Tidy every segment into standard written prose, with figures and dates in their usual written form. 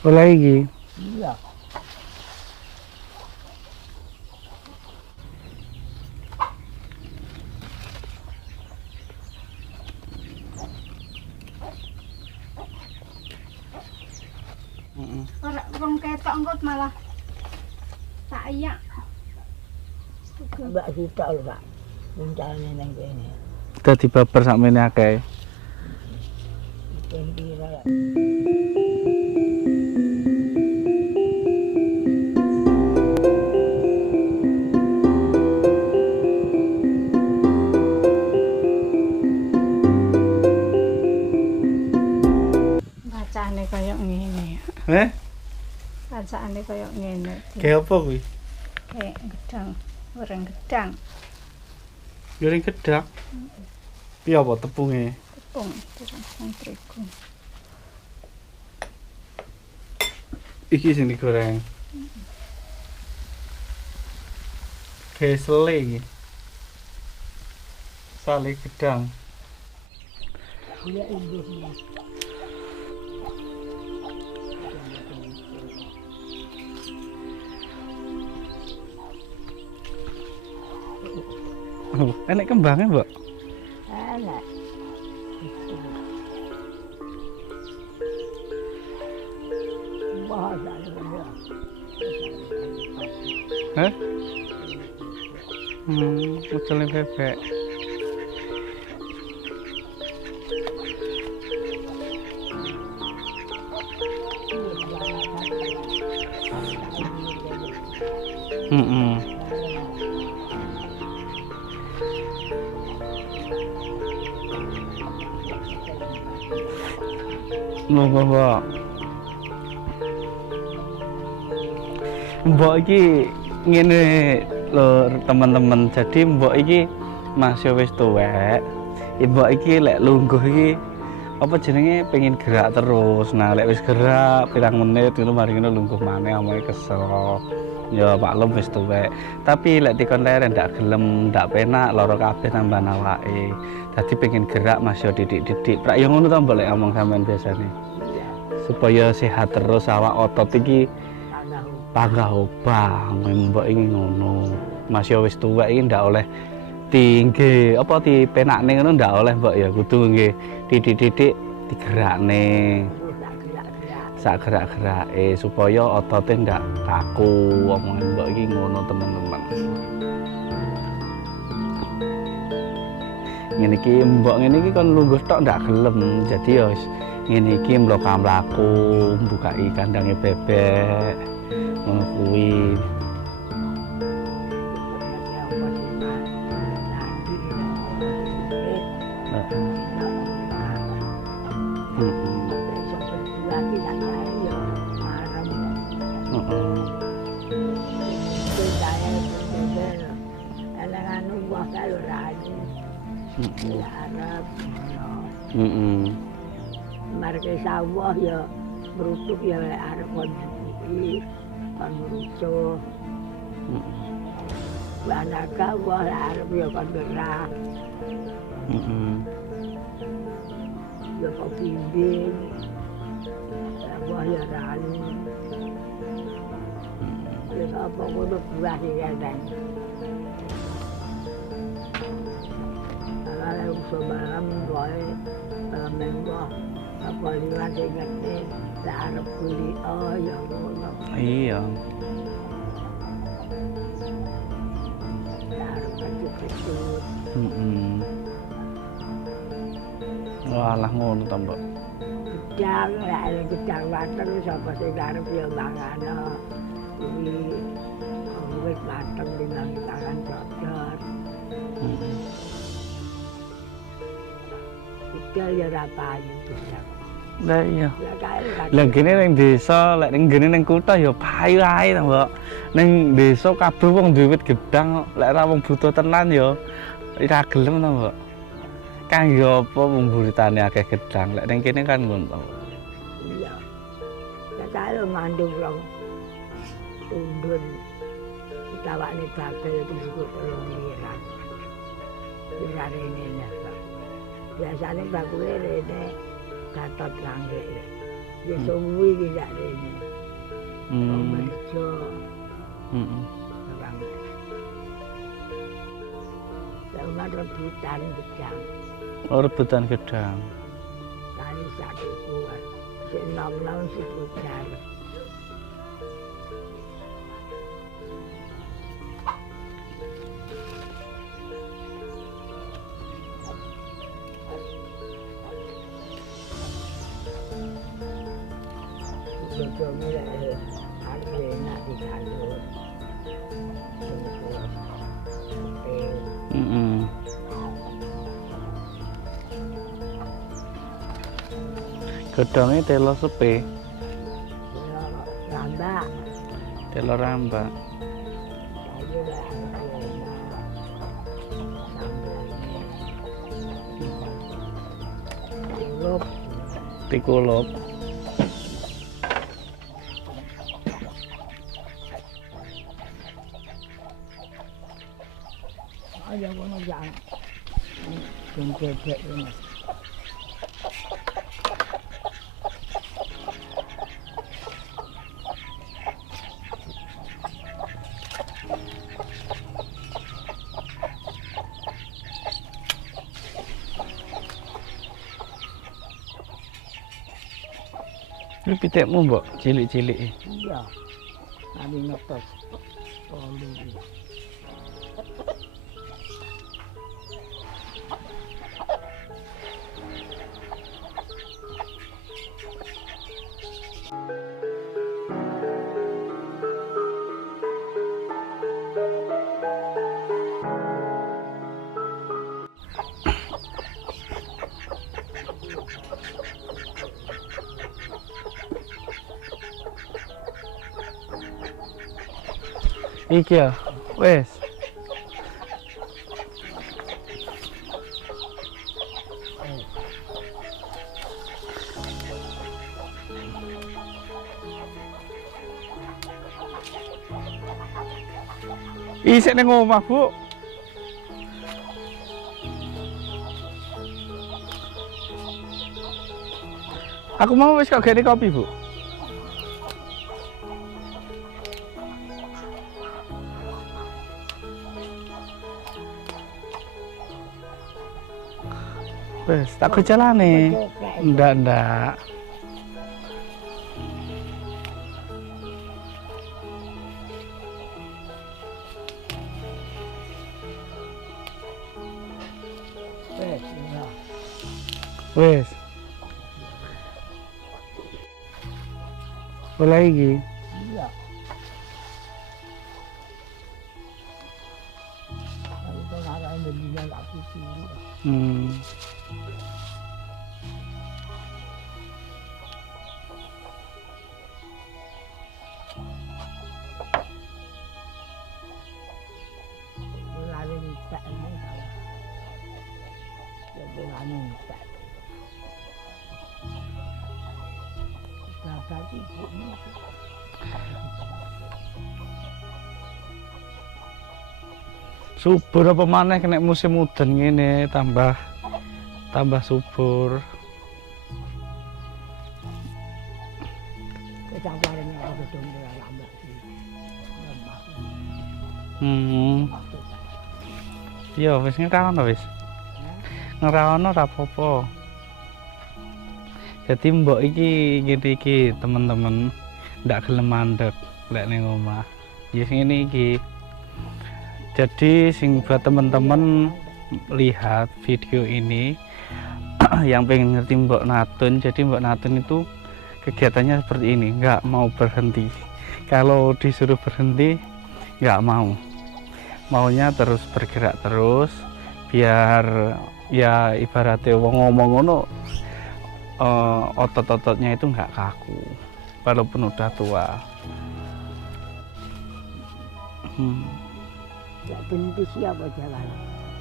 Oleh iki. Iya. Ora wong ketok engko malah tak iyak. Mbak Sita lho, Pak. Rencane nang kene. Dadi babar sakmene akeh. Ben pira ya? Bacane kaya ngene. Eh? Bacane kaya ngene. Kayak apa kuwi? Kayak gedang, goreng gedang, Goreng gedang. Piye apa tepunge? tepung, tepung terigu. Iki sing digoreng. Kayak sele iki. Sale gedang. Iya, iya. Oh, enek kembangnya, Mbak. Enak. Wah, dah ada. Hah? Modelnya bebek. Mbak. Mbok iki ngene lho teman-teman. Jadi mbok iki masih wis tuwek. Mbok iki lek lungguh iki apa jenenge pengen gerak terus. Nah, lek wis gerak pirang menit ngono mari ngono lungguh maneh omonge kesel. Ya maklum wis tuwek. Tapi lek dikon leren ndak gelem, ndak penak lara kabeh tambah awake. Dadi pengen gerak masih didik-didik. Prak yo ngono to mbok lek ngomong sampean biasane. Supaya sehat terus awak otot iki panggah obah mbok iki ngono. Mas yo wis tuwek iki ndak oleh tinggi apa dipenakne ngono ndak oleh mbok ya kudu nggih didik-didik digerakne sak gerak-gerake supaya otote ndak kaku omongan mbok iki ngono teman-teman. Ngene iki mbok ngene iki kon lungguh tok ndak gelem. Jadi yo ngene iki mlaku mbukai kandange bebek ngono kuwi. Marke sawah ya merutuk ya arep konjuki kon merutuk. Banaka wah arep ya kon gerah. Ya kok pimbing. Sawah ya rani. Ya apa kudu buah ya dan. Kalau usul malam boleh minggu apa liwat ngene arep kuli oh ya ngono. Iya. Arep kecut-kecut. Walah ngono to, Mbok. Gedang lek gedang mateng sapa sing arep ya mangan. Kuwi wis mateng dinang tangan cocor. Gedang ya ora payu. Lah iya. Lah gene ning desa, lek ning gene ning kutha ya payu ae to, Mbok. Ning desa kabeh wong duwe wit gedang, lek ora wong butuh tenan ya ora gelem to, Mbok. Kangge apa pemburitane akeh gedang, lek ning kene kan ngono. Iya. Ya kalau mandung rong undun tawane babel itu cukup pelungiran. Ora rene lah. Biasane bakule rene Gatot Langge. Ya suwi tidak ini. Merjo. Orang. Sama rebutan gedang. Oh, rebutan gedang. Kali satu kuat. Si nom-nom si pujar. Jodohnya harus enak di jalur. Gedangnya telo sepe, Rambak. telo rambak. Saya dah harus enak. Sambalnya. Kulup. Tikulup. Ada kono jangan. Bebek ini. Ini pitekmu mbok, cilik-cilik. Iya. Kami ngetos. Tolu. Iki ya, wes. Isik ning omah, Bu. Aku mau wis kok gene kopi, Bu. Wes, tak go jalane. Ndak. Wes. Boleh iki. Iya. Kalau orang Indonesia nggak putih. Lari tak ini kalau jadi lari tak. Berapa ibu ni? Subur apa maneh kena musim udan ngene tambah subur. Kecamparannya aku tunggu lama sih. Iya, wis ngerawno wis. Ngerawno ora apa-apa. Jadi mbok iki ngene iki teman-teman ndak gelem mandek lek ning omah. Ya ngene iki. Jadi sing buat teman-teman lihat video ini yang pengen ngerti Mbok Natun, jadi Mbok Natun itu kegiatannya seperti ini, nggak mau berhenti. Kalau disuruh berhenti nggak mau, maunya terus bergerak terus, biar ya ibaratnya wong ngomong ngono otot-ototnya itu nggak kaku walaupun udah tua. Lek benci siapa jalan?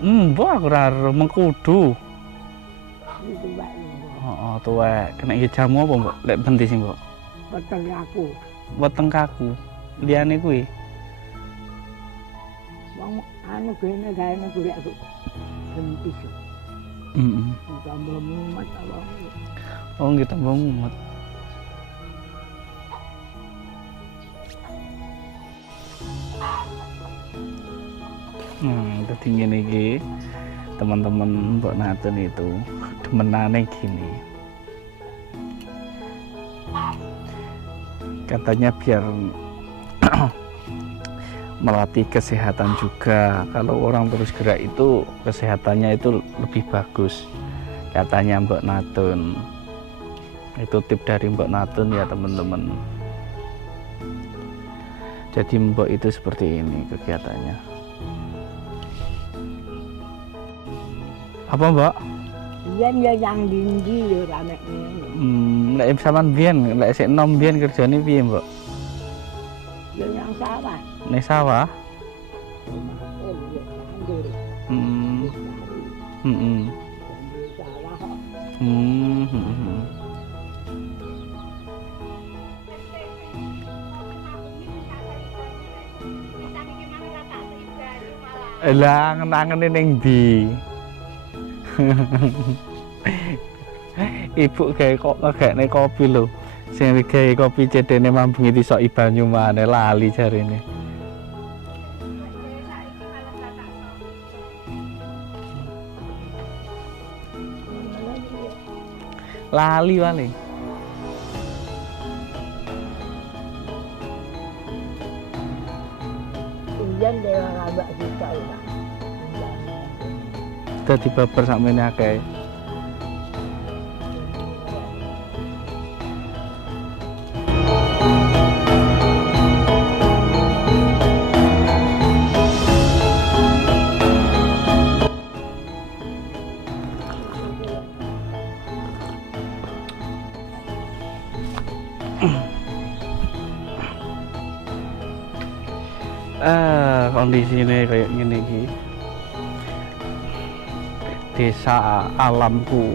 Mbok aku ora mengkudu. Itu Mbak. Oh, tuwek. Kena iki jamu apa, Mbok? Lek benti sih, Mbok. Weteng aku. Weteng kaku. Liyane kuwi. Wong anu gene gaene golek aku. Benci. Heeh. Tambah mumet apa. Oh, nggih tambah mumet. Dadi ngene iki teman-teman Mbok Natun itu demenane gini. Katanya biar melatih kesehatan juga. Kalau orang terus gerak itu kesehatannya itu lebih bagus. Katanya Mbok Natun. Itu tip dari Mbok Natun ya teman-teman. Jadi Mbok itu seperti ini kegiatannya. Apa Mbak? Biyen ya yang dindi yo rame ngene. Lek sampean biyen, lek sik enom biyen kerjane piye, Mbak? Ya yang sawah. Ning sawah? Oh, ya nganggur. Hmm. Heeh. Di sawah. Hmm. Lah ngenangene ning ndi? Ibu gawe kok ngegekne kopi lho. Sing gawe kopi cedene mambungi disoki banyu maneh lali jarene. Lali paling. Biyen dewa ngabak kita ya. Dadi babar sakmene akeh. Kondisine kayak gini iki. Desa alamku.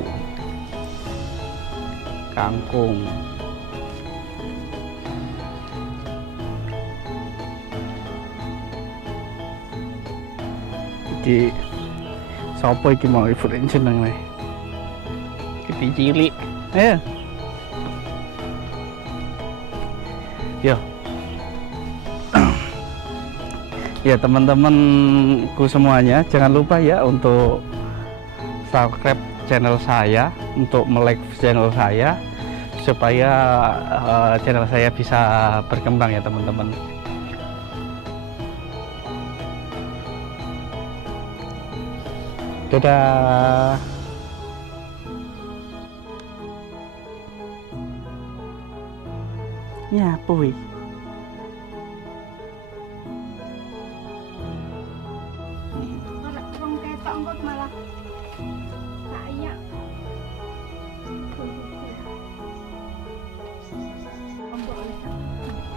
Kangkung. Iki sapa iki mau ibu jeneng nih? Iki cilik. Ayo. Yo. Ya teman-temanku semuanya, jangan lupa ya untuk subscribe channel saya, untuk like channel saya, supaya channel saya bisa berkembang ya teman-teman. Dadah. Ya, puy. Wong ketok engko malah tak iya.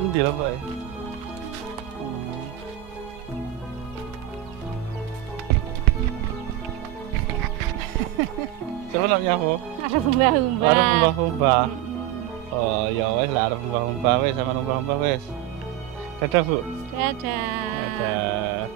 Endi lho, Pak? Coba nak nyaho. Arep mbah-mbah. Arep mbah-mbah. Oh, ya wes lah arep mbah-mbah wes sama mbah-mbah wes. Dadah, Bu. Dadah. Dadah.